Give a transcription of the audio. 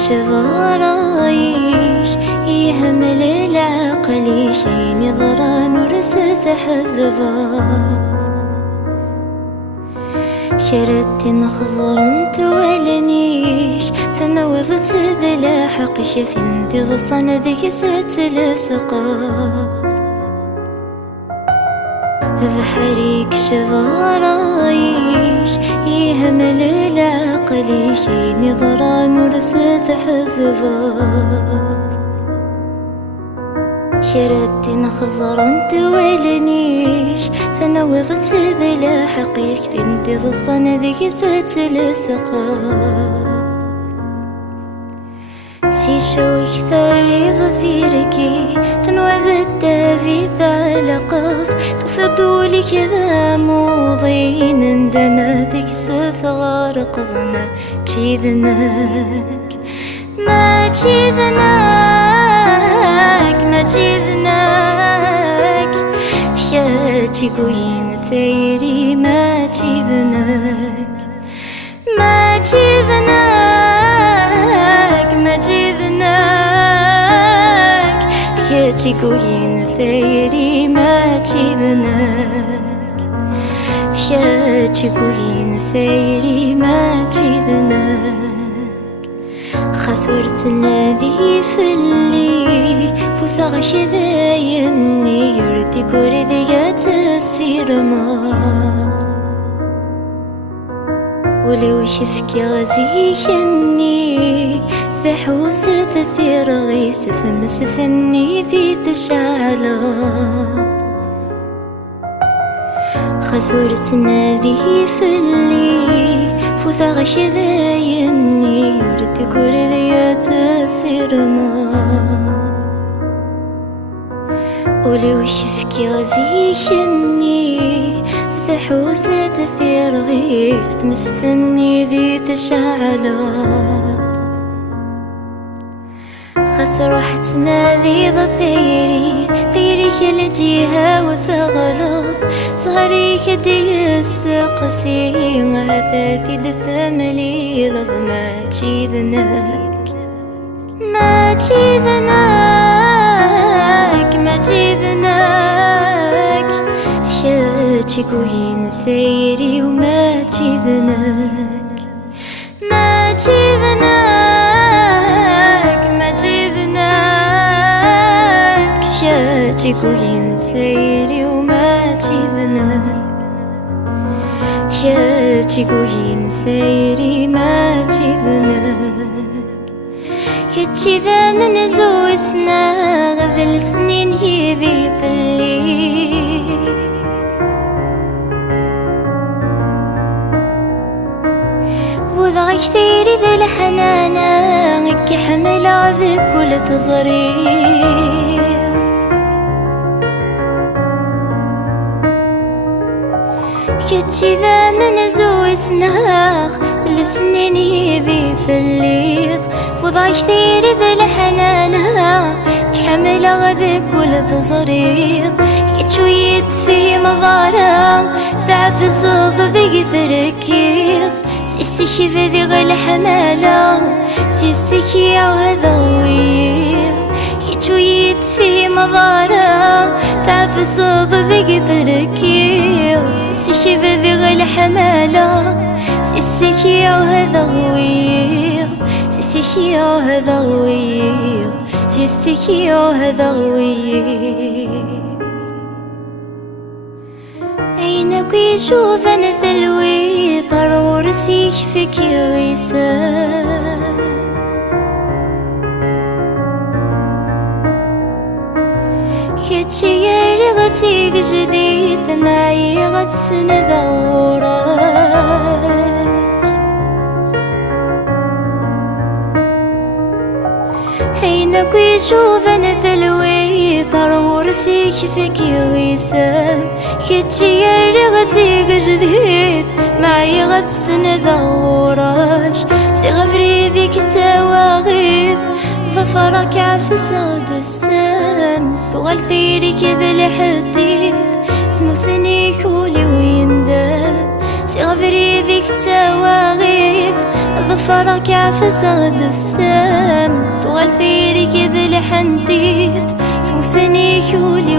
يكشف غرايش يهمل العقل شي نظران ورست حزبا شردت نخزر تولنيش تنوضت ذلا حق شفن تضصن ذي ستلسقا بحريك شغرايش يهمل العقل شي نظران ورست حزبار شردت نخزر تولنيش تنوضت ذلا حقيك فين تضصن ذي ستلسقار سيشو يكثر ظفيركي تنوذت في ثالقف تفضولي كذا موضين اندماثك ستغار قضما تشيذناك ما تشيذناك ما تشيذناك فياتي قوين ثيري ما تشيذناك ما تشيذناك ما تشيذناك فياتي قوين ثيري ما تشيذناك فياتي قوين ثيري ما تشيذناك خسرت نادي في اللي فثغش ذايني يردي كورذيات السيرما ولو شفكي غزيشني ثحوس تثير غيس ثمس ثني ذي تشعلا خسرت نادي في اللي فثغش ذايني يرد كورذيات السيرما ولو شفكي غزيشني ثحوس تثير غيس تمستني ذي تشعلا خسرحت نادي ظفيري ثيريك الجهة وثغلب صهري كدي السقسي غثاثي دثملي ضب ما تشيذناك ما تشيذناك ما تشيذناك فياتي قوين ثيري وما تشيذناك ما تشيذناك ما تشيذناك فياتي قوين ثيري وما تشيذناك فياتي قوين ثيري ما تشيذناك كتشي ذا من زوسنا غذل سنين هذي في الليل وضع كثيري ذا الحنانا غكي حمل عذك ولا تزرير كتشي ذا من زوسنا غذل سنين هذي في الليل وضع كثير بالحنانها كحمل غذك ولا تزرير كتشويت في مضارا ضعف صوب ذي ثركيف سيسكي ذي غل حمالا سيسكي وهذا وير كتشويت في مضارا ضعف صوب ذي ثركيف سيسكي ذي غل حمالا سيسكي وهذا وير سيسكي وهذا غوير سيسكي وهذا غوير عينك يشوف انا ثلوي ضرور سيشفك يغيسان كتشي يرغتيك جديد معي غتسند غوراك عينك يشوف انا ثلوي ضرور سيشفك يغيسان كتشي يرغتيك جديد معي غتسند غوراك سيغفري ذيك التواغيث ظفرك عفس غد السام ثغل ثيري كذا الحديث سموسني كولي ويندام سيغفري ذيك التواغيث فرق عفس غد السام ثغل ثيري كذ لحنتيت سمسني كولي